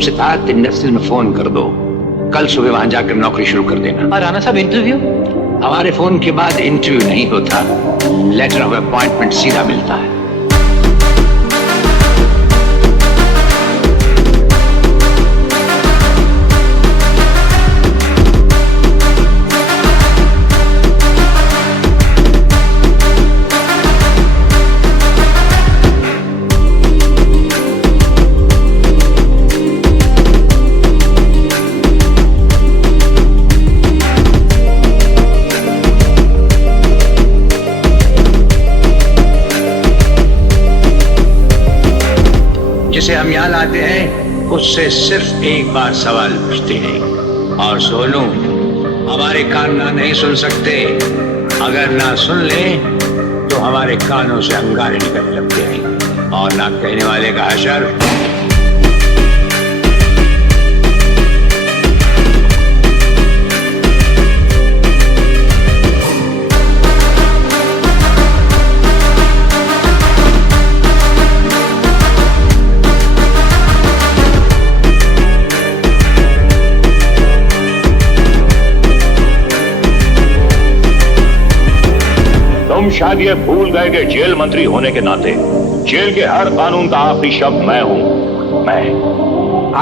तुमसे कहा इंडस्ट्री में फोन कर दो, कल सुबह वहां जाकर नौकरी शुरू कर देना। और राणा साहब इंटरव्यू? हमारे फोन के बाद इंटरव्यू नहीं होता, लेटर ऑफ अपॉइंटमेंट सीधा मिलता है। जिसे हम यहाँ लाते हैं उससे सिर्फ एक बार सवाल पूछते हैं, और सोनू हमारे कान ना नहीं सुन सकते। अगर ना सुन ले तो हमारे कानों से अंगारे निकल लगते हैं, और ना कहने वाले का हशर। तुम शायद ये भूल गए कि जेल मंत्री होने के नाते जेल के हर कानून का आखिरी शब्द मैं हूं। मैं।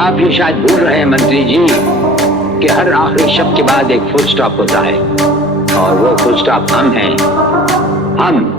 आप ये शायद भूल रहे हैं मंत्री जी कि हर आखिरी शब्द के बाद एक फुल स्टॉप होता है, और वो फुल स्टॉप हम हैं। हम।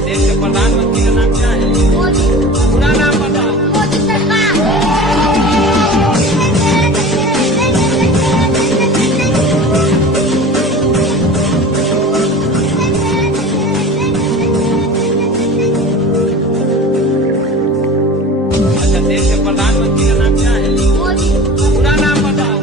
देश के प्रधानमंत्री का नाम क्या है? पूरा नाम बताओ। अच्छा, देश के प्रधानमंत्री का नाम क्या है? पूरा नाम बताओ।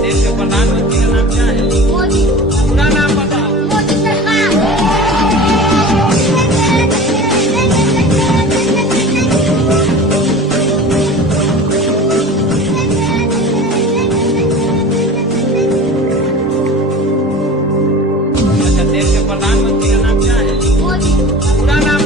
देश के प्रधानमंत्री का नाम क्या है? पूरा नाम बताओ। अच्छा, देश के प्रधानमंत्री का नाम क्या है? पूरा नाम